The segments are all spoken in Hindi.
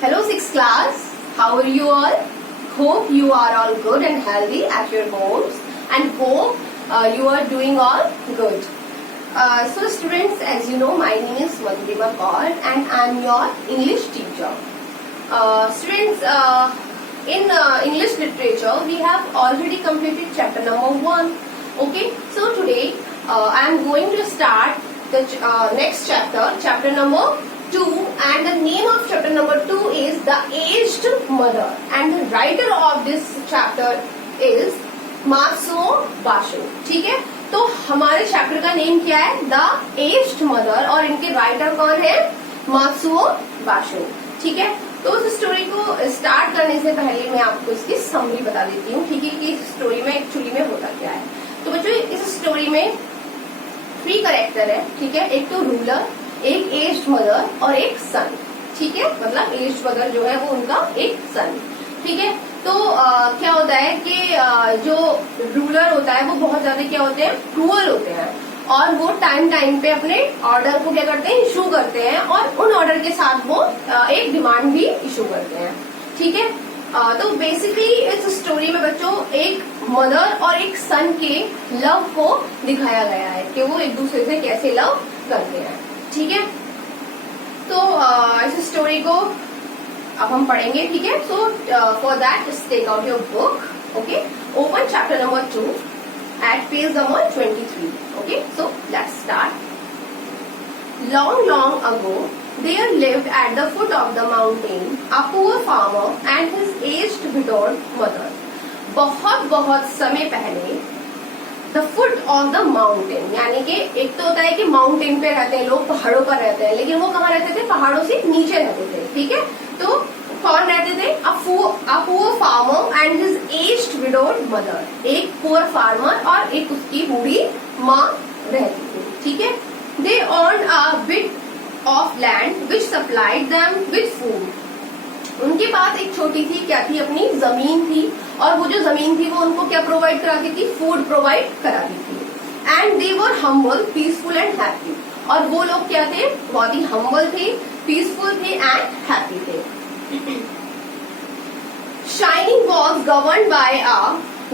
Hello 6th class, how are you all? Hope you are all good and healthy at your homes and hope you are doing all good. So students, as you know, my name is Madhurima Kaur and I am your English teacher. Students, in English literature, we have already completed chapter number 1. Okay, so today I am going to start the next chapter, chapter number 2, and the name of chapter number 2 is The Aged Mother, and the writer of this chapter is Matsuo Basho. ठीक है, तो हमारे चैप्टर का नेम क्या है? द एज्ड मदर, और इनके राइटर कौन है? मात्सुओ बाशो. ठीक है, तो इस स्टोरी को स्टार्ट करने से पहले मैं आपको इसकी समरी बता देती हूँ. ठीक है, कि इस स्टोरी में एक्चुअली में होता क्या है. तो बच्चों, इस स्टोरी में 3 कैरेक्टर है. ठीक है, एक तो रूलर, एक एज्ड मदर और एक सन. ठीक है, मतलब एज्ड मदर जो है वो उनका एक सन. ठीक है, तो क्या होता है कि जो रूलर होता है वो बहुत ज्यादा क्या होते हैं, क्रूअल होते हैं, और वो टाइम टाइम पे अपने ऑर्डर को क्या करते हैं, इशू करते हैं, और उन ऑर्डर के साथ वो एक डिमांड भी इशू करते हैं. ठीक है, तो बेसिकली इस स्टोरी में बच्चों एक मदर और एक सन के लव को दिखाया गया है कि वो एक दूसरे से कैसे लव करते हैं. ठीक है, तो इस स्टोरी को अब हम पढ़ेंगे. ठीक है, so for that just take out your book. Okay, open chapter number 2 at page number 23. Okay, so let's start. Long ago, there lived at the foot of the mountain a poor farmer and his aged widowed mother. बहुत समय पहले the foot of the mountain, यानी कि एक तो होता है कि माउंटेन पे रहते हैं लोग, पहाड़ों पर रहते हैं, लेकिन वो कहाँ रहते थे? पहाड़ों से नीचे रहते थे. ठीक है, तो कौन रहते थे? A poor farmer and his aged widowed mother. एक पुअर फार्मर और एक उसकी बूढ़ी माँ रहती थी. ठीक है, they earned a bit of land which supplied them with food. उनके पास एक छोटी सी क्या थी? अपनी जमीन थी, और वो जो जमीन थी वो उनको क्या प्रोवाइड कराती थी? फूड प्रोवाइड कराती थी. And they were humble, peaceful and happy. और वो लोग क्या थे? बहुत ही हम्बल थे, पीसफुल थे एंड हैप्पी थे. Shining was govern by a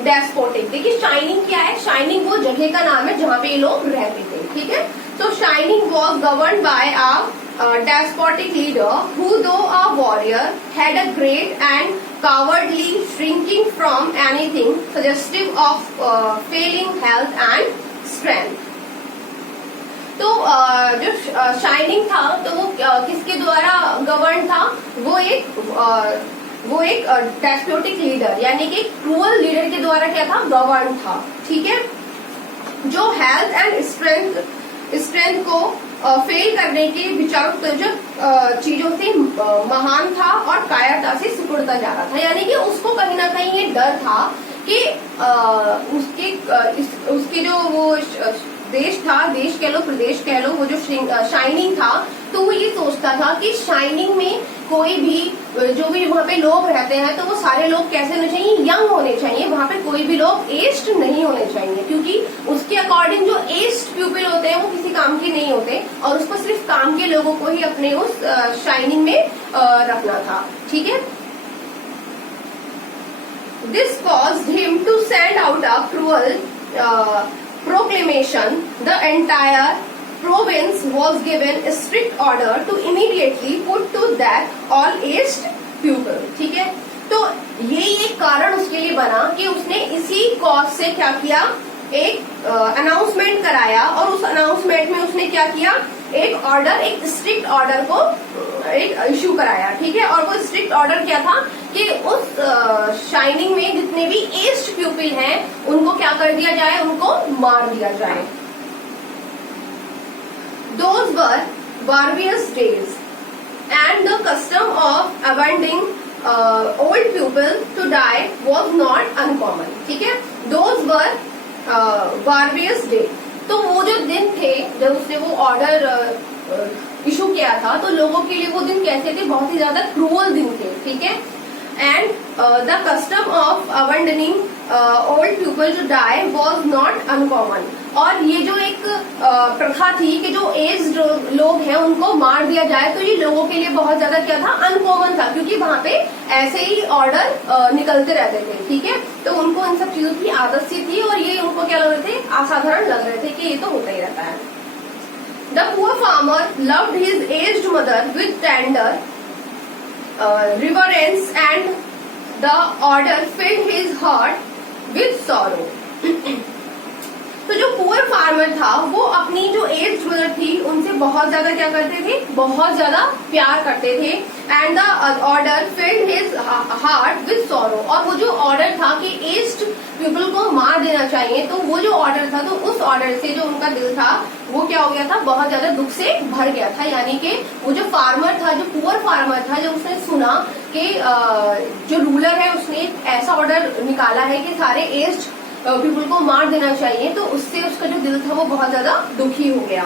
despotic. देखिए, शाइनिंग क्या है? शाइनिंग वो जगह का नाम है जहाँ पे ये लोग रहते थे. ठीक है, तो shining was govern by a despotic leader who, though a warrior, had a great and cowardly shrinking from anything suggestive of failing health and strength. तो जो शाइनिंग था तो वो किसके द्वारा गवर्न था? वो एक डेस्पोटिक लीडर, यानी कि क्रूअल लीडर के द्वारा क्या था? गवर्न था. ठीक है, जो हेल्थ एंड स्ट्रेंथ को फेल करने के विचारों चीजों से महान था और कायरता से सिकुड़ता जा रहा था. यानी कि उसको कहीं ना कहीं ये डर था कि उसके जो वो देश था, देश कह लो, प्रदेश कह लो, वो जो शाइनिंग था, तो वो ये सोचता था कि शाइनिंग में कोई भी जो भी वहाँ पे लोग रहते हैं तो वो सारे लोग कैसे होने चाहिए? यंग होने चाहिए. वहाँ पे कोई भी लोग एज्ड नहीं होने चाहिए, क्योंकि उसके अकॉर्डिंग जो एज्ड पीपल होते हैं वो किसी काम के नहीं होते, और उसको सिर्फ काम के लोगों को ही अपने उस शाइनिंग में रखना था. ठीक है, this caused him to send out a cruel proclamation. The entire province was given a strict order to immediately put to death all aged people. ठीक है, तो ये एक कारण उसके लिए बना कि उसने इसी कॉज से क्या किया? एक अनाउंसमेंट कराया, और उस अनाउंसमेंट में उसने क्या किया? एक ऑर्डर, एक स्ट्रिक्ट ऑर्डर को एक इशू कराया. ठीक है, और वो स्ट्रिक्ट ऑर्डर क्या था कि उस शाइनिंग में जितने भी एज्ड पीपल हैं उनको क्या कर दिया जाए? उनको मार दिया जाए. Those were barbarous days, and the custom of abandoning old people to die was not uncommon. ठीक है, those were barbarous days. तो वो जो दिन थे जब उसने वो ऑर्डर इशू किया था, तो लोगों के लिए वो दिन कैसे थे? बहुत ही ज्यादा क्रूअल दिन थे. ठीक है, and the custom of abandoning old people to die was not uncommon. और ये जो एक प्रथा थी कि जो एज लोग हैं उनको मार दिया जाए, तो ये लोगों के लिए बहुत ज्यादा क्या था, अनकॉमन था, क्योंकि वहां पे ऐसे ही ऑर्डर निकलते रहते थे, ठीक है। तो उनको इन सब चीजों की आदत सी थी और ये उनको क्या लग रहे थे, असाधारण लग रहे थे कि ये तो होता ही रहता है। The poor farmer loved his aged mother with tender reverence and the order filled his heart with sorrow. तो जो पुअर फार्मर था वो अपनी जो एज मदर थी उनसे बहुत ज्यादा क्या करते थे, बहुत ज्यादा प्यार करते थे। And the order field his heart with sorrow, और वो जो ऑर्डर था कि एज्ड पीपल को मार देना चाहिए, तो वो जो ऑर्डर था, तो उस ऑर्डर से जो उनका दिल था वो क्या हो गया था, बहुत ज्यादा दुख से भर गया था। यानी कि वो जो फार्मर था, जो पुअर फार्मर था, जब उसने सुना कि जो रूलर है उसने ऐसा ऑर्डर निकाला है कि सारे एज्ड पीपल को मार देना चाहिए, तो उससे उसका जो दिल था वो बहुत ज्यादा दुखी हो गया।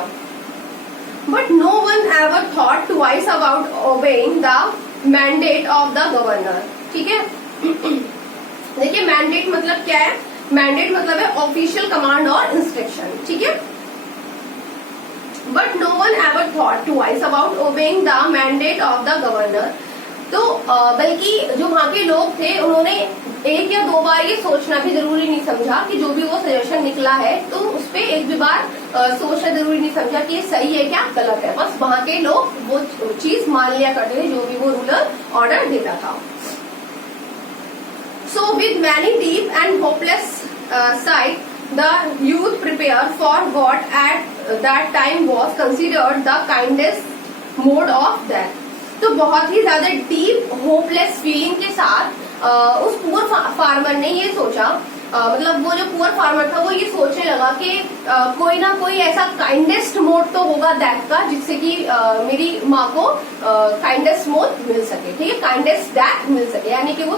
But no one ever thought twice about obeying the mandate of the governor. ठीक है, देखिए मैंडेट मतलब क्या है, मैंडेट मतलब है ऑफिशियल कमांड और इंस्ट्रक्शन, ठीक है। But no one ever thought twice about obeying the mandate of the governor. तो बल्कि जो वहां के लोग थे उन्होंने एक या दो बार ये सोचना भी जरूरी नहीं समझा कि जो भी वो सजेशन निकला है तो उस पर एक भी बार सोचना जरूरी नहीं समझा कि ये सही है क्या गलत है, बस वहां के लोग वो चीज मान लिया करते थे जो भी वो रूलर ऑर्डर देता था। So with many deep and hopeless site the youth prepare for what at that time was considered the kindest mode of death. तो बहुत ही ज्यादा डीप होपलेस फीलिंग के साथ उस पुअर फार्मर ने ये सोचा, मतलब वो जो पुअर फार्मर था वो ये सोचने लगा कि कोई ना कोई ऐसा काइंडेस्ट मोड तो होगा डेथ का जिससे कि मेरी माँ को काइंडेस्ट मोड मिल सके, ठीक है, काइंडेस्ट डेथ मिल सके। यानी कि वो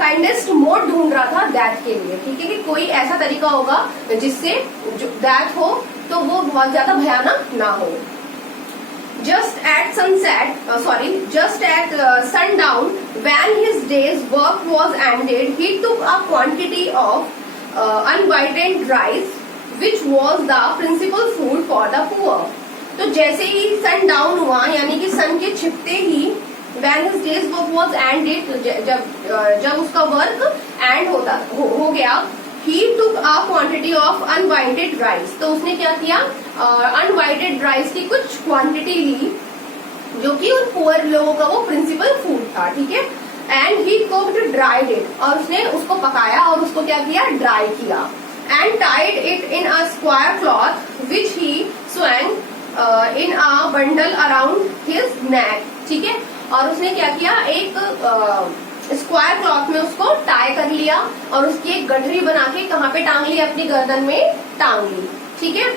काइंडेस्ट मोड ढूंढ रहा था डेथ के लिए, ठीक है, कि कोई ऐसा तरीका होगा जिससे डेथ हो तो वो बहुत ज्यादा भयानक ना हो। Just at sundown, when his day's work was ended, he took a quantity of unwhitened rice, which was the principal food for the poor. तो जैसे ही सन डाउन हुआ, यानी कि सन के छिपते ही, when his day's work was ended, जब उसका वर्क एंड हो गया, he took a quantity of unwhitened rice। तो उसने क्या किया, अनवाइटेड राइस की कुछ क्वांटिटी ली जो कि उन पुअर लोगों का वो प्रिंसिपल फूड था, ठीक है। And he cooked dried it, और उसने उसको पकाया और उसको क्या किया, ड्राई किया। And tied it in a square cloth which he swung in a bundle around his neck, ठीक है। और उसने क्या किया, एक स्क्वायर क्लॉथ में उसको टाई कर लिया और उसकी एक गठरी बना के कहाँ पे टांग ली, अपनी गर्दन में टांग ली, ठीक है।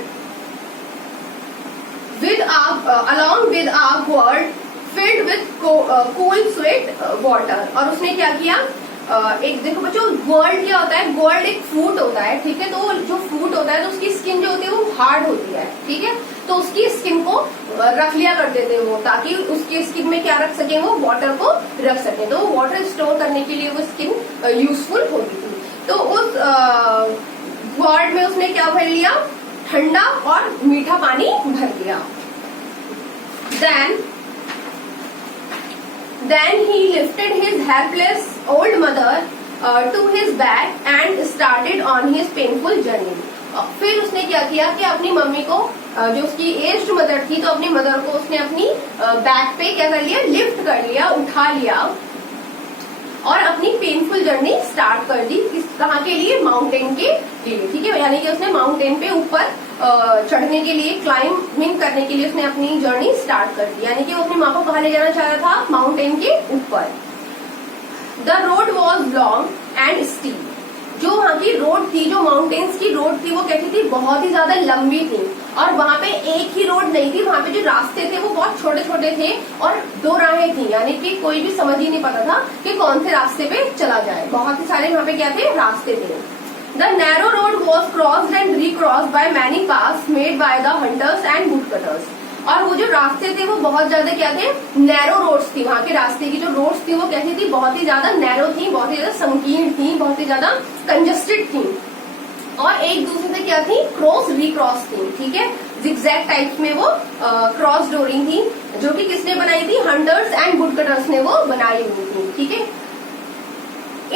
along with a gourd filled with cool sweet water। और उसने क्या किया, एक देखो बच्चों, गोल्ड क्या होता है, गोल्ड एक फ्रूट होता है, ठीक है। तो जो फ्रूट होता है तो उसकी स्किन जो होती है वो हार्ड होती है, ठीक है। तो उसकी स्किन को रख लिया करते थे वो, ताकि उसकी स्किन में क्या रख सके, वो वाटर को रख सके, तो वाटर स्टोर करने के लिए वो स्किन यूजफुल होती थी। तो उस गोर्ड में उसने क्या भर लिया, ठंडा और मीठा पानी भर दिया। Then he lifted his helpless old mother to his back and started on his painful journey। फिर उसने क्या किया कि अपनी मम्मी को, जो उसकी एज्ड मदर थी, तो अपनी मदर को उसने अपनी बैक पे क्या कर लिया, लिफ्ट कर लिया, उठा लिया और अपनी पेनफुल जर्नी स्टार्ट कर दी। कहाँ के लिए, माउंटेन के लिए, ठीक है। यानी कि उसने माउंटेन पे ऊपर चढ़ने के लिए, क्लाइंबिंग करने के लिए उसने अपनी जर्नी स्टार्ट कर दी। यानी कि वो अपनी माँ को कहाँ ले जाना चाह रहा था, माउंटेन के ऊपर। The road was long and steep. जो वहाँ की रोड थी, जो माउंटेन्स की रोड थी, वो कैसी थी, बहुत ही ज्यादा लंबी थी। और वहाँ पे एक ही रोड नहीं थी, वहाँ पे जो रास्ते थे वो बहुत छोटे छोटे थे और दो राहें थी, यानी कि कोई भी समझ ही नहीं पता था कि कौन से रास्ते पे चला जाए। बहुत ही सारे वहाँ पे क्या थे, रास्ते थे। The narrow road was crossed and recrossed by many paths made by the hunters and wood cutters. और वो जो रास्ते थे वो बहुत ज्यादा क्या थे, नैरो रोड्स थी, वहां के रास्ते की जो रोड्स थी वो कैसी थी, बहुत ही ज्यादा नैरो थी, बहुत ही ज्यादा संकीर्ण थी, बहुत ही ज्यादा कंजस्टेड थी, और एक दूसरे से क्या थी, क्रॉस रिक्रॉस थी, ठीक है, जिगजैग टाइप में वो क्रॉस डोरिंग थी, जो कि किसने बनाई थी, हंटर्स एंड वुडकटर्स ने वो बनाई हुई थी, ठीक है।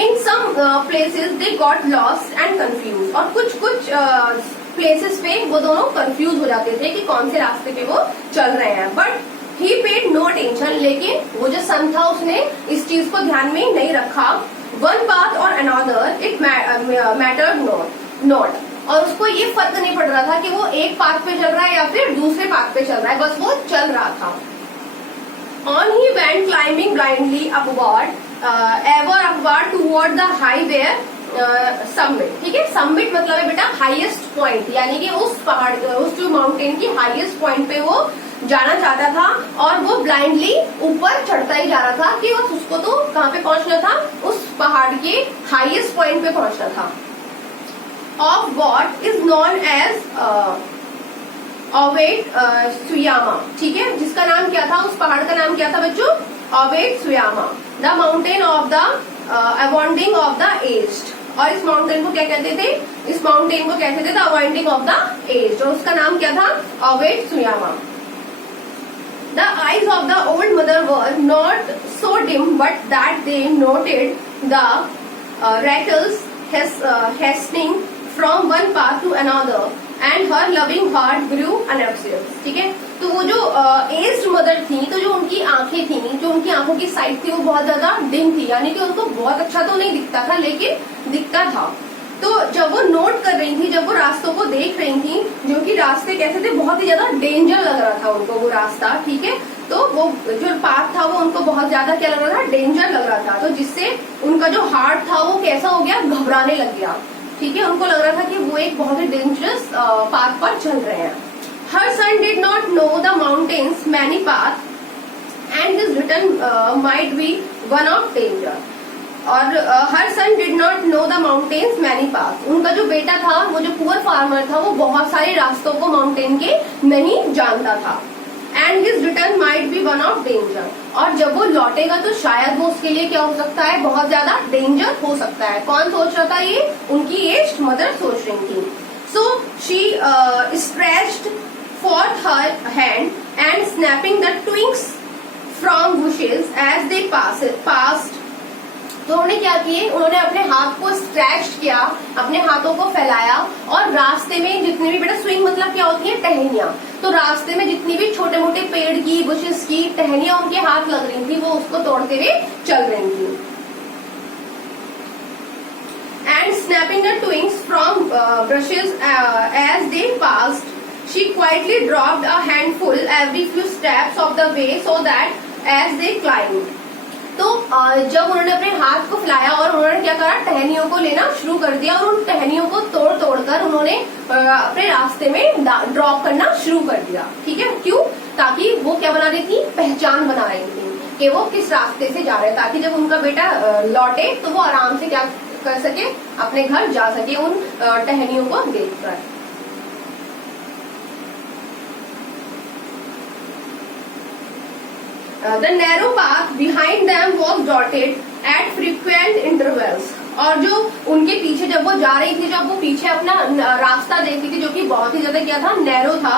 In some places they got lost and confuse, और कुछ प्लेसेस पे वो दोनों कंफ्यूज हो जाते थे कि कौन से रास्ते पे वो चल रहे हैं, but he paid no attention, लेकिन वो जो सन था उसने इस चीज को ध्यान में नहीं रखा। वन पाथ और अनदर इट मैटर्ड नॉट, और उसको ये फर्क नहीं पड़ रहा था कि वो एक पाथ पे चल रहा है या फिर दूसरे पाथ पे चल रहा है, बस वो चल रहा था। On he went climbing blindly upward, ever upward toward the highway summit, ठीक है, summit मतलब है बेटा हाईएस्ट पॉइंट, यानी कि उस पहाड़, उस जो माउंटेन की हाईएस्ट पॉइंट पे वो जाना चाहता था, और वो ब्लाइंडली ऊपर चढ़ता ही जा रहा था कि उसको तो कहाँ पे पहुंचना था, उस पहाड़ के हाईएस्ट पॉइंट पे पहुंचना था। Of what is known as ओवेट सुयामा, ठीक है, जिसका नाम क्या था, उस पहाड़ का नाम क्या था बच्चों, ओवेट सुयामा, the mountain of the avoiding of the aged, और इस माउंटेन को क्या कहते थे, इस माउंटेन को कहते थे the avoiding of the aged, और उसका नाम क्या था, ओवेट सुयामा। The eyes of the old mother were not so dim but that they noted the rattles hastening from one path to another and her loving heart grew anxious, ठीक है। तो वो जो एज्ड मदर थी, तो जो उनकी आंखें थी, जो उनकी आंखों की साइड थी वो बहुत ज्यादा डिम थी, यानी कि उनको बहुत अच्छा तो नहीं दिखता था लेकिन दिखता था। तो जब वो नोट कर रही थी, जब वो रास्तों को देख रही थी, जो कि रास्ते कैसे थे, बहुत ही ज्यादा डेंजर लग रहा था उनको वो रास्ता, ठीक है, तो वो जो पाथ था वो उनको बहुत ज्यादा क्या लग रहा था, डेंजर लग रहा था, तो जिससे उनका जो हार्ट था वो कैसा हो गया, घबराने लग गया, ठीक है, उनको लग रहा था कि वो एक बहुत ही डेंजरस पाथ पर चल रहे हैं। Her son did not know the mountain's many paths and his return might be one of danger. और her son did not know the mountain's many paths. उनका जो बेटा था, वो जो पुअर फार्मर था, वो बहुत सारे रास्तों को माउंटेन के नहीं जानता था। And his return might be one of danger. और जब वो लौटेगा तो शायद वो उसके लिए क्या हो सकता है, बहुत ज्यादा डेंजर हो सकता है। कौन सोच रहा था ये, उनकी एज्ड मदर सोच रही थी। So she stretched forth her hand and snapping the twigs from bushes as they passed. तो उन्होंने क्या किए, उन्होंने अपने हाथ को स्ट्रेच किया, अपने हाथों को फैलाया, और रास्ते में जितने भी, बेटा स्विंग मतलब क्या होती है, टहनियां, तो रास्ते में जितनी भी छोटे मोटे पेड़ की, बुशेस की टहनियां उनके हाथ लग रही थी, वो उसको तोड़ते हुए चल रही थी। And snapping the twigs from brushes as they passed, she quietly dropped a handful every few steps of the way so that as they climbed. तो जब उन्होंने अपने हाथ को फैलाया और उन्होंने क्या करा, टहनियों को लेना शुरू कर दिया, और उन टहनियों को तोड़ तोड़कर उन्होंने अपने रास्ते में ड्रॉप करना शुरू कर दिया, ठीक है, क्यों, ताकि वो क्या बना रही थी, पहचान बना रही थी कि वो किस रास्ते से जा रहे हैं, ताकि जब उनका बेटा लौटे तो वो आराम से क्या कर सके, अपने घर जा सके उन टहनियों को देखकर। The narrow path behind them was dotted at frequent intervals. और जो उनके पीछे जब वो जा रही थी, जब वो पीछे अपना रास्ता देखती थी, जो कि बहुत ही ज्यादा क्या था, नैरो था,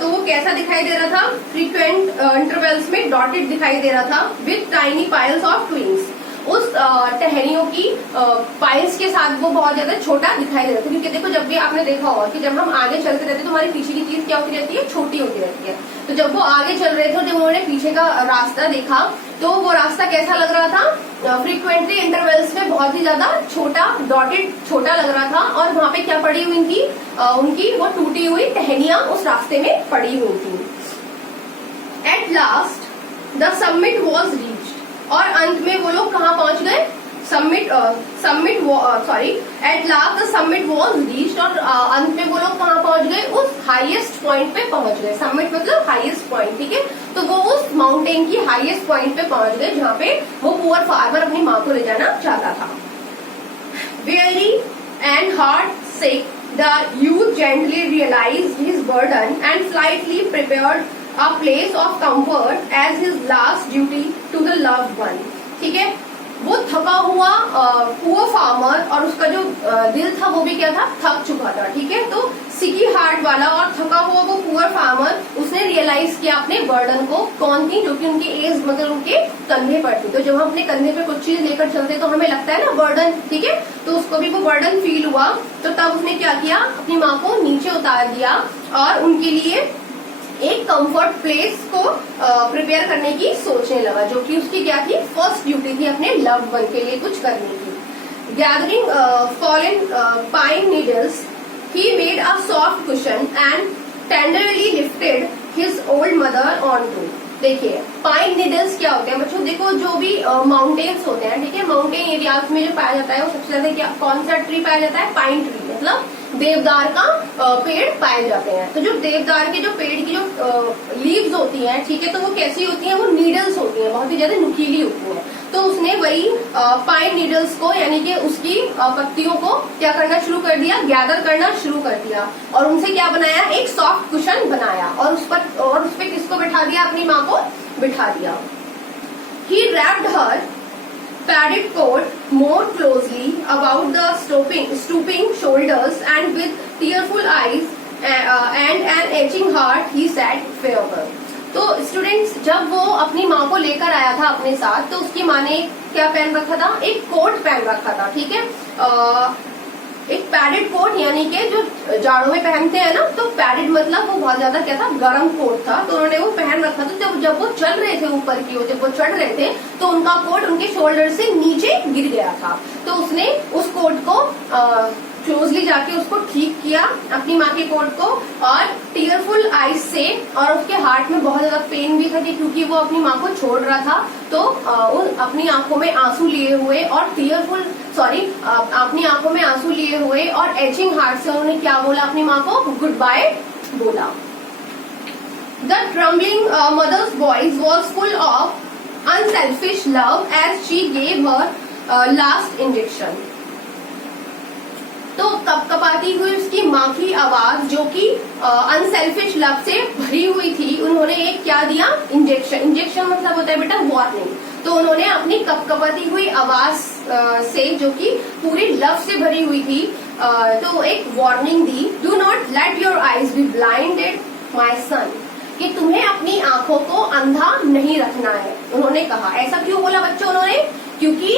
तो वो कैसा दिखाई दे रहा था, फ्रीक्वेंट इंटरवल्स में डॉटेड दिखाई दे रहा था, विथ टाइनी पाइल्स ऑफ ट्विंग्स। उस टहनियों की पाइल्स के साथ वो बहुत ज्यादा छोटा दिखाई दे रहा था, क्योंकि देखो जब भी आपने देखा होगा कि जब हम आगे चलते रहते हैं तो हमारी पीछे की चीज क्या होती रहती है, छोटी होती रहती है। तो जब वो आगे चल रहे थे, जब उन्होंने पीछे का रास्ता देखा, तो वो रास्ता कैसा लग रहा था, फ्रीक्वेंटली इंटरवल्स में बहुत ही ज्यादा छोटा, डॉटेड छोटा लग रहा था, और वहां पे क्या पड़ी हुई थी, उनकी वो टूटी हुई टहनियां उस रास्ते में पड़ी हुई थी। At last the summit was reached, और अंत में वो लोग कहाँ पहुंच गए, at last the summit was reached, और अंत में वो लोग कहाँ पहुंच गए, उस हाईएस्ट पॉइंट पे पहुंच गए। समिट मतलब हाईएस्ट पॉइंट, ठीक है, तो वो उस माउंटेन की हाईएस्ट पॉइंट पे पहुंच गए, जहाँ पे वो पुअर फार्मर अपनी माँ को ले जाना चाहता था। Very and heart sick, the youth gently realized his burden and slightly prepared a place of comfort as his last duty to the loved one. ठीक है, वो थका हुआ पुअर फार्मर, और उसका जो दिल था वो भी क्या था, थक चुका था. ठीक है, तो सिकी हार्ट वाला और थका हुआ वो पुअर फार्मर, उसने रियलाइज किया अपने बर्डन को. कौन थी? जो कि उनकी एज मतलब उनके कंधे पर थी. तो जब हम अपने कंधे पे कुछ चीज लेकर चलते तो हमें लगता है ना बर्डन. ठीक है, तो उसको भी वो बर्डन फील हुआ. तो तब उसने क्या किया, अपनी माँ को नीचे उतार दिया और उनके लिए एक कंफर्ट प्लेस को प्रिपेयर करने की सोचने लगा, जो कि उसकी क्या थी, फर्स्ट ड्यूटी थी अपने लव्ड वन के लिए कुछ करने की. Gathering fallen pine needles, he made a soft cushion and tenderly lifted his old mother onto. देखिए पाइन नीडल्स क्या होते हैं बच्चों, देखो जो भी माउंटेन्स होते हैं, ठीक है, माउंटेन एरियाज में जो पाया जाता है वो सबसे ज्यादा क्या, कौन सा ट्री पाया जाता है, पाइन ट्री, मतलब देवदार का पेड़ पाए जाते हैं. तो जो देवदार के जो पेड़ की जो लीव्स होती हैं, ठीक है, तो वो कैसी होती हैं, वो नीडल्स होती हैं, बहुत ही ज्यादा नुकीली होती हैं. तो उसने वही पाइन नीडल्स को, यानी कि उसकी पत्तियों को क्या करना शुरू कर दिया, गैदर करना शुरू कर दिया, और उनसे क्या बनाया, एक सॉफ्ट कुशन बनाया, और उस पर किसको बिठा दिया, अपनी माँ को बिठा दिया. He wrapped her padded coat more closely about the stooping shoulders, and with tearful eyes and an aching heart he said farewell. तो स्टूडेंट्स, जब वो अपनी माँ को लेकर आया था अपने साथ, तो उसकी माँ ने क्या पहन रखा था, एक कोट पहन रखा था. ठीक है, एक पैडेड कोट, यानी कि जो जाड़ों में पहनते हैं ना, तो पैडेड मतलब वो बहुत ज्यादा क्या था, गर्म कोट था. तो उन्होंने वो पहन रखा था. जब वो चल रहे थे ऊपर की ओर, जब वो चढ़ रहे थे, तो उनका कोट उनके शोल्डर से नीचे गिर गया था. तो उसने उस कोट को क्लोजली जाके उसको ठीक किया, अपनी माँ के कोट को, और टीयरफुल आईज से, और उसके हार्ट में बहुत ज्यादा पेन भी था क्योंकि वो अपनी माँ को छोड़ रहा था. तो अपनी आंखों में आंसू लिए हुए और अपनी आंखों में आंसू लिए हुए और एचिंग हार्ट से उन्होंने क्या बोला, अपनी माँ को गुड बाय बोला. The trembling mother's voice was full of unselfish love as she gave her last injunction. तो कपकपाती हुई उसकी माँ की आवाज, जो कि अनसेल्फिश लव से भरी हुई थी, उन्होंने एक क्या दिया, इंजेक्शन. इंजेक्शन मतलब होता है बेटा वार्निंग. तो उन्होंने अपनी कपकपाती हुई आवाज से, जो कि पूरी लव से भरी हुई थी, तो एक वार्निंग दी. Do not let your eyes be blinded my son, कि तुम्हें अपनी आंखों को अंधा नहीं रखना है, उन्होंने कहा. ऐसा क्यों बोला बच्चों उन्होंने, क्योंकि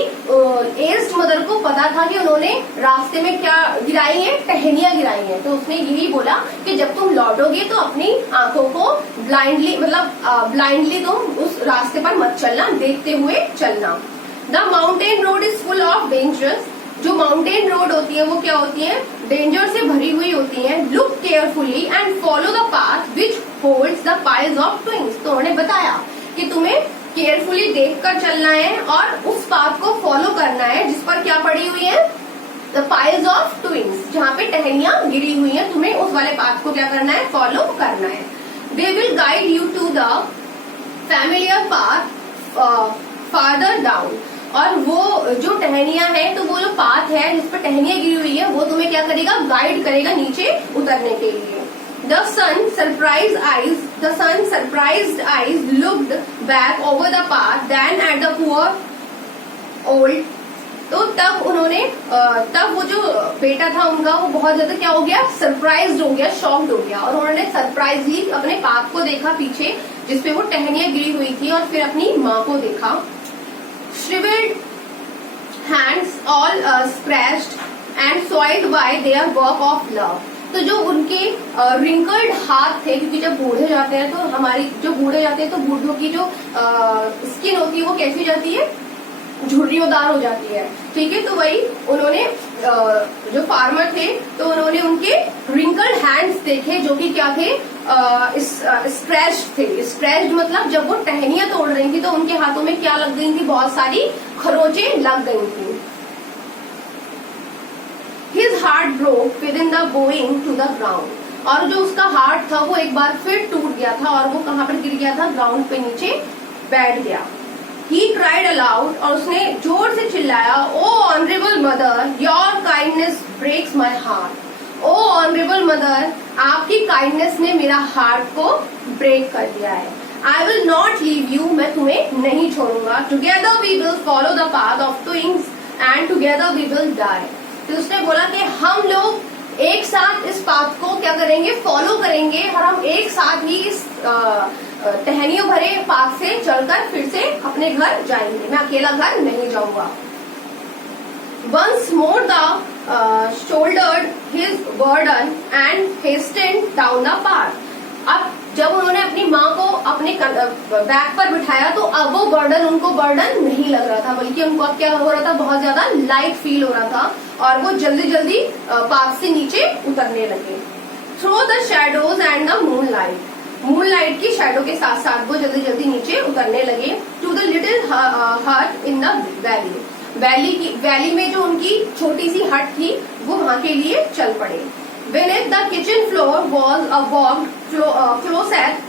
एज्ड मदर को पता था कि उन्होंने रास्ते में क्या गिराई है, टहनियां गिराई हैं. तो उसने यही बोला कि जब तुम लौटोगे तो अपनी आंखों को ब्लाइंडली तुम उस रास्ते पर मत चलना, देखते हुए चलना. The mountain road is full of dangerous. जो माउंटेन रोड होती है वो क्या होती है, डेंजर से भरी हुई होती है. Look carefully and follow the path which holds the piles of twins. तो उन्होंने बताया कि तुम्हें केयरफुली देखकर चलना है और उस पाथ को फॉलो करना है जिस पर क्या पड़ी हुई है, द पाइल्स ऑफ ट्विंस, जहाँ पे टहनियां गिरी हुई हैं. तुम्हें उस वाले पाथ को क्या करना है, फॉलो करना है. They will guide you to the familiar path farther down. और वो जो टहनियां है, तो वो जो पाथ है जिस पर टहनियां गिरी हुई है, वो तुम्हें क्या करेगा, गाइड करेगा नीचे उतरने के लिए. The sun's surprised eyes looked back over the path, then at the poor old. तो तब वो जो बेटा था उनका, वो बहुत ज्यादा क्या हो गया, सरप्राइज्ड हो गया, शॉक्ड हो गया, और उन्होंने सरप्राइजली अपने पाथ को देखा पीछे, जिसपे वो टहनियां गिरी हुई थी, और फिर अपनी माँ को देखा. Shriveled hands all scratched and soiled by their work of love. तो जो उनके रिंकल्ड हाथ थे, क्योंकि जब बूढ़े जाते हैं तो बूढ़ों की जो स्किन होती है वो कैसी हो जाती है, झुर्रियोंदार हो जाती है. ठीक है, तो वही उन्होंने जो फार्मर थे, तो उन्होंने उनके रिंकल्ड हैंड्स देखे, जो कि क्या थे, स्क्रैच्ड थे. स्क्रैच्ड मतलब जब वो टहनियां तोड़ रही थी तो उनके हाथों में क्या लग गई थी, बहुत सारी खरोंचें लग गई थी. His heart broke within the going to the ground. और जो उसका हार्ट था वो एक बार फिर टूट गया था, और वो कहाँ पर गिर गया था, ग्राउंड पे नीचे बैठ गया. He cried aloud, और उसने जोर से चिल्लाया, Oh honorable mother, your kindness breaks my heart. O honourable mother, आपकी काइंडनेस ने मेरा हार्ट को ब्रेक कर दिया है। I will not leave you, मैं तुम्हें नहीं छोड़ूंगा। Together we will follow the path of twins and together we will die. तो उसने बोला कि हम लोग एक साथ इस पाथ को क्या करेंगे, फॉलो करेंगे, और हम एक साथ ही इस टहनियों भरे पाथ से चलकर फिर से अपने घर जाएंगे। मैं अकेला घर नहीं जाऊंगा। Once more the shouldered his burden and hastened down the path. अब जब उन्होंने अपनी माँ को अपने बैक पर बिठाया तो अब वो उनको बर्डन नहीं लग रहा था, बल्कि उनको अब क्या हो रहा था, बहुत ज्यादा लाइट फील हो रहा था और वो जल्दी जल्दी पाथ से नीचे उतरने लगे। Through the shadows and the moonlight की शैडो के साथ साथ वो जल्दी जल्दी नीचे उतरने लगे। टू द लिटिल हट इन द वैली में जो उनकी छोटी सी हट थी वो वहां के लिए चल पड़े। Beneath the kitchen floor was a warped closet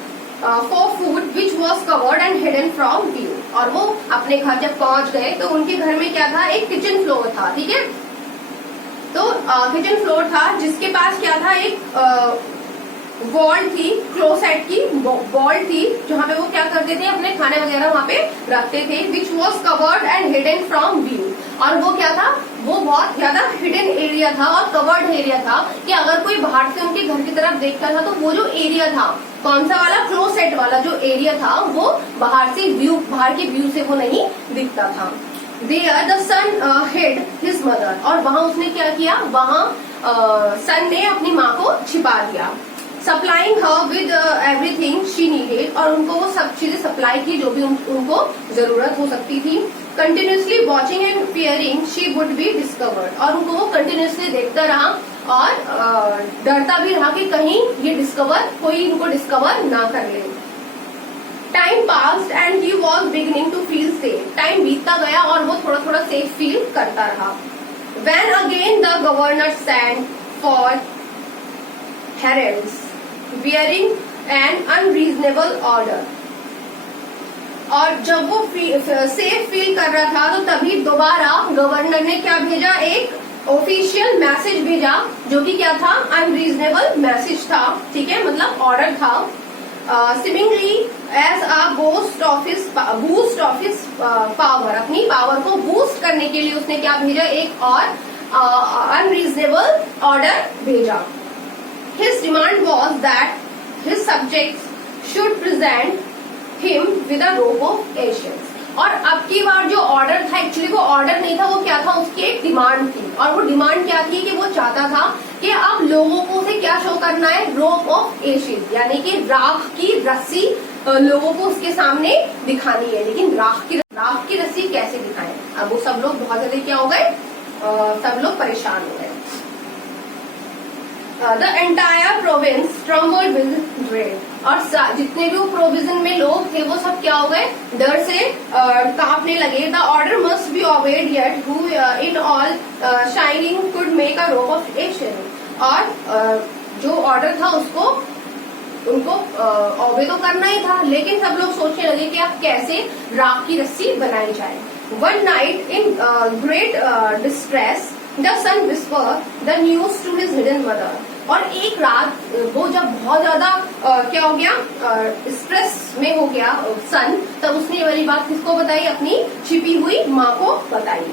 for food which was covered and hidden from view. और वो अपने घर जब पहुंच गए तो उनके घर में क्या था, एक किचन फ्लोर था, ठीक है। तो किचन फ्लोर था जिसके पास क्या था, एक वॉल थी, क्लोसेट की वॉल थी, जहाँ पे वो क्या करते थे, अपने खाने वगैरह वहाँ पे रखते थे। Which was covered and hidden from view. और वो क्या था, वो बहुत ज्यादा हिडन एरिया था और कवर्ड एरिया था कि अगर कोई बाहर से उनके घर की तरफ देखता था तो वो जो एरिया था, कौन सा वाला, क्लोसेट वाला जो एरिया था, वो बाहर के व्यू से वो नहीं दिखता था। There the son hid his mother। और वहाँ उसने क्या किया, वहाँ सन ने अपनी माँ को छिपा दिया। Supplying her with everything she needed. और उनको वो सब चीजें सप्लाई की जो भी उनको जरूरत हो सकती थी। Continuously watching and fearing she would be discovered. और उनको वो कंटिन्यूसली देखता रहा और डरता भी रहा कि कहीं ये कोई इनको डिस्कवर ना कर ले। Time passed and he was beginning to feel safe. Time बीतता गया और वो थोड़ा थोड़ा सेफ फील करता रहा। When again the governor sent for heralds wearing an unreasonable order। और जब वो सेफ फील कर रहा था तो तभी दोबारा गवर्नर ने क्या भेजा, एक ऑफिशियल मैसेज भेजा जो कि क्या था, अनरीजनेबल मैसेज था, ठीक है, मतलब ऑर्डर था। Seemingly as a boost of his power. अपनी पावर को बूस्ट करने के लिए उसने क्या भेजा, एक और अनरीजनेबल ऑर्डर भेजा। His demand was that his subjects should present him with a robe of ashes। और अब की बार जो ऑर्डर था, एक्चुअली वो ऑर्डर नहीं था, वो क्या था, उसकी एक डिमांड थी। और वो डिमांड क्या थी कि वो चाहता था कि अब लोगों को उसे क्या शो करना है, रोप ऑफ एशेज, यानी कि राख की रस्सी लोगों को उसके सामने दिखानी है। लेकिन राख की रस्सी कैसे दिखाएं? अब वो सब लोग बहुत ज्यादा क्या हो गए, सब लोग परेशान हो गए। The entire province trembled with dread. और जितने भी प्रोविजन में लोग थे वो सब क्या हो गए, डर से कांपने लगे। The order must be obeyed yet who in all shining could make a rope of ashes. और जो ऑर्डर था उनको ओबे तो करना ही था, लेकिन सब लोग सोचने लगे कि अब कैसे राख की रस्सी बनाई जाए। One night in great distress the son whisper the news to his hidden mother. और एक रात वो जब बहुत ज्यादा क्या हो गया, स्ट्रेस में हो गया सन, तब उसने ये वाली बात किसको बताई, अपनी छिपी हुई माँ को बताई।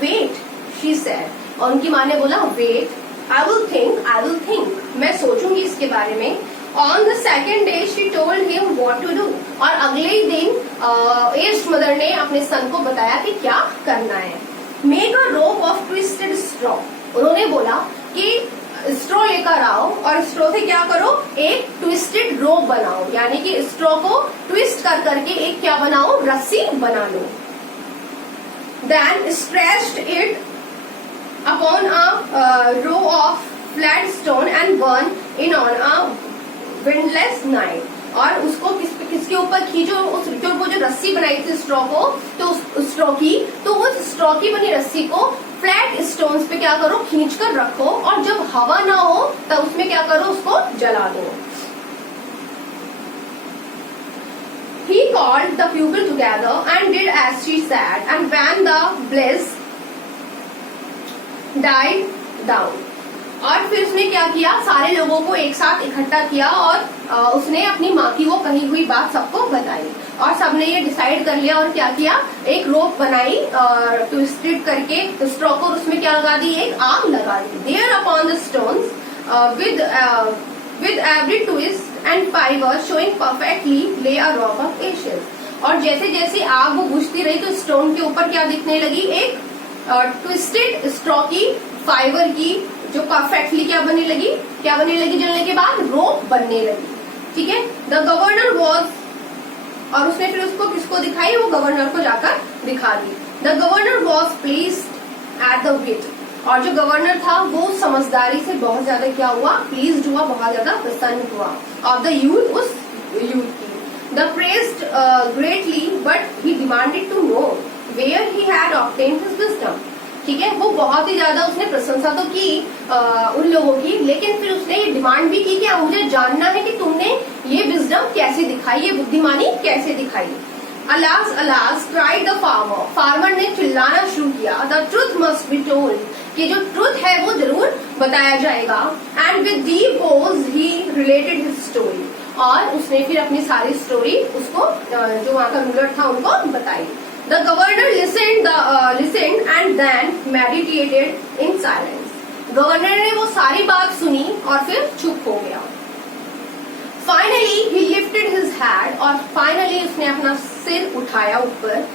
Wait she said. और उनकी माँ ने बोला, वेट, आई विल थिंक, मैं सोचूंगी इसके बारे में। On the second day she told him what to do. और अगले ही दिन एज्ड मदर ने अपने सन को बताया कि क्या करना है। Make a rope of twisted straw. उन्होंने बोला कि स्ट्रॉ लेकर आओ और स्ट्रॉ से क्या करो, एक ट्विस्टेड रोप बनाओ, यानी कि स्ट्रॉ को ट्विस्ट कर करके एक क्या बनाओ, रस्सी बना लो। Then stretched it upon a row of flat stone and burn in on a windless night. और उसको किसके ऊपर खींचो, वो जो रस्सी बनाई थी स्ट्रॉ को, तो उस स्ट्रॉ की बनी रस्सी को फ्लैट स्टोन्स पे क्या करो, खींच कर रखो, और जब हवा ना हो तब उसमें क्या करो, उसको जला दो। He called the people together and did as she said, and when the blaze died down। और फिर उसने क्या किया, सारे लोगों को एक साथ इकट्ठा किया और उसने अपनी माँ की वो कही हुई बात सबको बताई और सबने ये डिसाइड कर लिया और क्या किया, एक रोप बनाई और ट्विस्टेड करके स्ट्रॉ को उसमें क्या लगा दी, एक आग लगा दी। There upon the stones with every twist and fiber showing perfectly lay a rock of ashes। और जैसे जैसे आग वो बुझती रही तो स्टोन के ऊपर क्या दिखने लगी, एक ट्विस्टेड स्ट्रॉ की फाइबर की जो परफेक्टली क्या बनने लगी, जलने के बाद रोप बनने लगी। ठीक है, द गवर्नर वॉज, और उसने फिर उसको किसको दिखाई, वो गवर्नर को जाकर दिखा दी। The governor was pleased at the wit, और जो गवर्नर था वो समझदारी से बहुत ज्यादा क्या हुआ, प्लीज्ड हुआ, बहुत ज्यादा प्रसन्न हुआ। ऑफ द यूथ, उस यूथ की। The praised greatly but he demanded to know where he had obtained his wisdom. ठीक है, वो बहुत ही ज्यादा उसने प्रशंसा तो की उन लोगों की, लेकिन फिर उसने ये डिमांड भी की कि मुझे जानना है कि तुमने ये विजडम कैसे दिखाई, ये बुद्धिमानी कैसे दिखाई। Alas alas cried the farmer, farmer ने चिल्लाना शुरू किया। The truth must be told, कि जो ट्रुथ है वो जरूर बताया जाएगा। एंड विद डीप ओज ही रिलेटेड हिज स्टोरी, और उसने फिर अपनी सारी स्टोरी उसको जो वहाँ का रूलर था उनको बताई। The governor listened and then meditated in silence, governor ने वो सारी बात सुनी और फिर चुप हो गया। Finally he lifted his head, और फाइनली उसने अपना सिर उठाया ऊपर।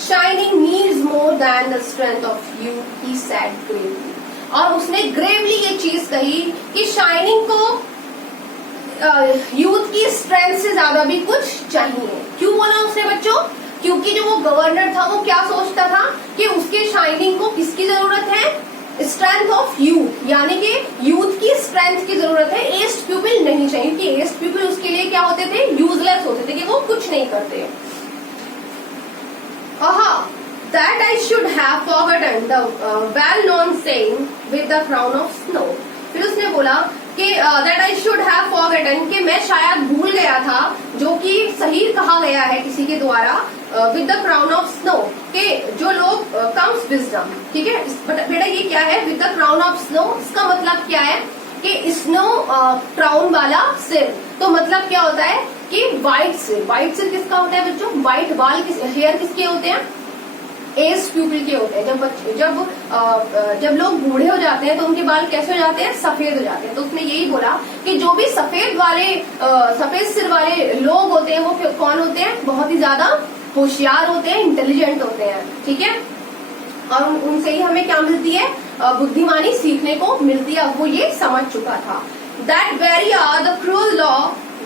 Shining needs more than the strength of youth, he said gravely, और उसने ग्रेवली ये चीज कही कि शाइनिंग को यूथ की स्ट्रेंथ से ज्यादा भी कुछ चाहिए। क्यों बोला उसने बच्चों, क्योंकि जो वो गवर्नर था वो क्या सोचता था कि उसके शाइनिंग को किसकी जरूरत है, स्ट्रेंथ ऑफ यूथ, यानी कि यूथ की स्ट्रेंथ की जरूरत है, एज्ड पीपल नहीं चाहिए, कि एज्ड पीपल उसके लिए क्या होते थे, यूजलेस होते थे, कि वो कुछ नहीं करते। That I should have forgotten the well-known saying with the crown of snow। फिर उसने बोला कि that I should have forgotten, कि मैं शायद भूल गया था, जो कि सही कहा गया है किसी के द्वारा, with the crown of snow, कि जो लोग comes wisdom। ठीक है बेटा, ये क्या है with the crown of snow, इसका मतलब क्या है कि स्नो क्राउन वाला सिर। तो मतलब क्या होता है कि व्हाइट सिर किसका होता है बच्चों, व्हाइट बाल हेयर किसके होते हैं, एज पीपल के होते हैं। जब लोग बूढ़े हो जाते हैं तो उनके बाल कैसे हो जाते हैं, सफेद हो जाते हैं। तो उसने यही बोला कि जो भी सफेद सिर वाले लोग होते हैं वो कौन होते हैं, बहुत ही ज्यादा होशियार होते हैं, इंटेलिजेंट होते हैं। ठीक है, और उनसे ही हमें क्या मिलती है, बुद्धिमानी सीखने को मिलती है। वो ये समझ चुका था। That very the cruel law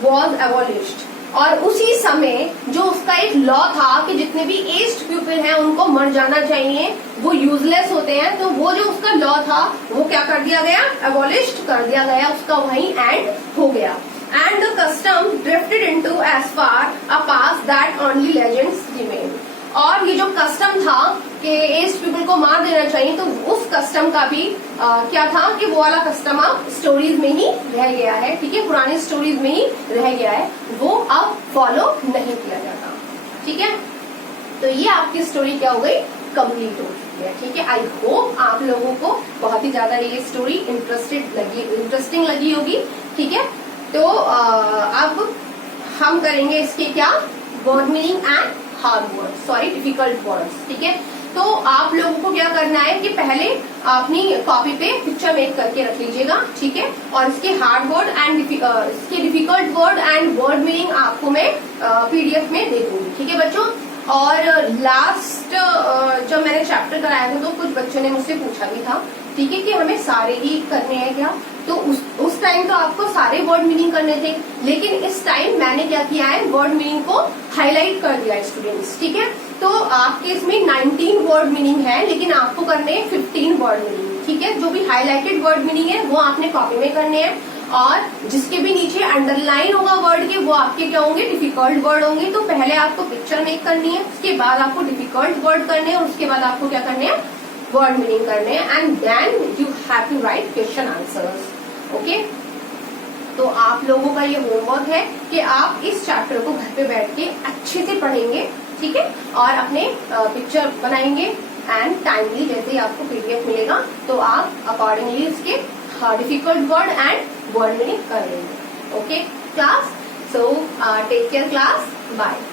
was abolished, और उसी समय जो उसका एक लॉ था कि जितने भी एज्ड पीपल हैं उनको मर जाना चाहिए, वो यूजलेस होते हैं, तो वो जो उसका लॉ था वो क्या कर दिया गया, एबॉलिश्ड कर दिया गया, उसका वहीं एंड हो गया। And the custom drifted into age far a past that only legends remain, और ये जो कस्टम था कि एज्ड पीपल को मार देना चाहिए, तो उस कस्टम का भी क्या था कि वो वाला कस्टम अब स्टोरीज में ही रह गया है। ठीक है, पुरानी स्टोरीज में ही रह गया है, वो अब फॉलो नहीं किया जाता। ठीक है, तो ये आपकी स्टोरी क्या हो गई, कंप्लीट हो चुकी है। ठीक है, आई होप आप लोगों को बहुत ही ज्यादा ये स्टोरी इंटरेस्टिंग लगी होगी। ठीक है, तो अब हम करेंगे इसके क्या, word meaning and hard word, sorry difficult words. ठीक है, तो आप लोगों को क्या करना है कि पहले अपनी कॉपी पे पिक्चर मेक करके रख लीजिएगा। ठीक है, और इसके हार्ड वर्ड एंड इसके difficult word and word meaning आपको मैं पीडीएफ में दे दूंगी। ठीक है बच्चों, और लास्ट जब मैंने चैप्टर कराया था तो कुछ बच्चों ने मुझसे पूछा भी था, ठीक है, कि हमें सारे ही करने हैं क्या, तो उस टाइम तो आपको सारे वर्ड मीनिंग करने थे, लेकिन इस टाइम मैंने क्या किया है, वर्ड मीनिंग को हाईलाइट कर दिया है स्टूडेंट्स। ठीक है, तो आपके इसमें 19 वर्ड मीनिंग है, लेकिन आपको करने हैं 15 वर्ड मीनिंग। ठीक है, जो भी हाईलाइटेड वर्ड मीनिंग है वो आपने कॉपी में करने हैं, और जिसके भी नीचे अंडरलाइन होगा वर्ड के वो आपके क्या होंगे, डिफिकल्ट वर्ड होंगे। तो पहले आपको पिक्चर मेक करनी है, उसके बाद आपको डिफिकल्ट वर्ड करने हैं, और उसके बाद आपको क्या करने हैं, वर्ड मीनिंग करने हैं, and then you have to write question answers. Okay, तो आप लोगों का ये होमवर्क है कि आप इस चैप्टर को घर पे बैठ के अच्छे से पढ़ेंगे। ठीक है, और अपने पिक्चर बनाएंगे, एंड टाइमली जैसे ही आपको पीडीएफ मिलेगा तो आप अकॉर्डिंगली उसके difficult word and word meaning करेंगे. Okay class, so take care class, bye.